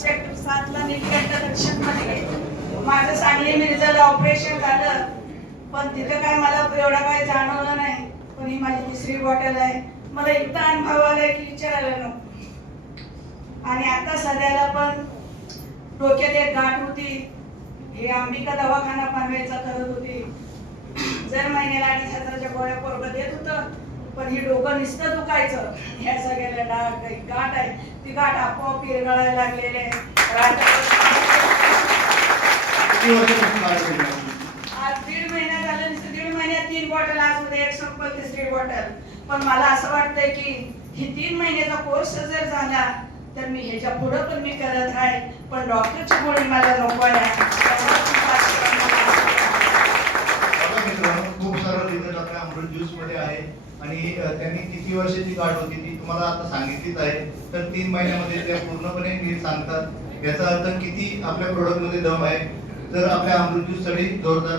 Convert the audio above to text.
Sector 7ला Nilkanth दक्षिण मध्ये माझं सांगली मिरजला ऑपरेशन झालं, पण तिथं काय मला एवढा काय जाणवलं नाही. पण ही माझी तिसरी बॉटल आहे. मला इतका अनुभव आलाय की विचारायला नको. आणि आता सध्याला पण डोक्यात एक गाठ होती. हे अंबिका दवाखाना पनवेलचा करत होती. जर महिन्याला 2,500च्या गोळ्या पोरगं देत होतं, पण ही डोकं नुसतं दुखायचं. ह्या सगळ्याला गाठ आहे, ती गाठ आपोआप विरघळायला लागलेली आहे. आज 1.5 महिना झाला. नुसतं 1.5 महिन्यात 3 बॉटल, आज उद्या एक संपल, तिसरी बॉटल. पण मला असं वाटतंय की ही 3 महिन्याचा कोर्स जर झाला तर मी ह्याच्या पुढे पण मी करत आहे. पण डॉक्टरची गोळी मला नको आहे. खूप सारं रिझल्ट आपल्या अमृत ज्यूस मध्ये आहे. आणि त्यांनी किती वर्षाची गाठ होती ती तुम्हाला आता सांगितलीच आहे. तर 3 महिन्यामध्ये ते पूर्णपणे नीट सांगतात. याचा अर्थ किती आपल्या प्रोडक्ट मध्ये दम आहे. तर आपल्या अमृत ज्यूस साठी जोरदार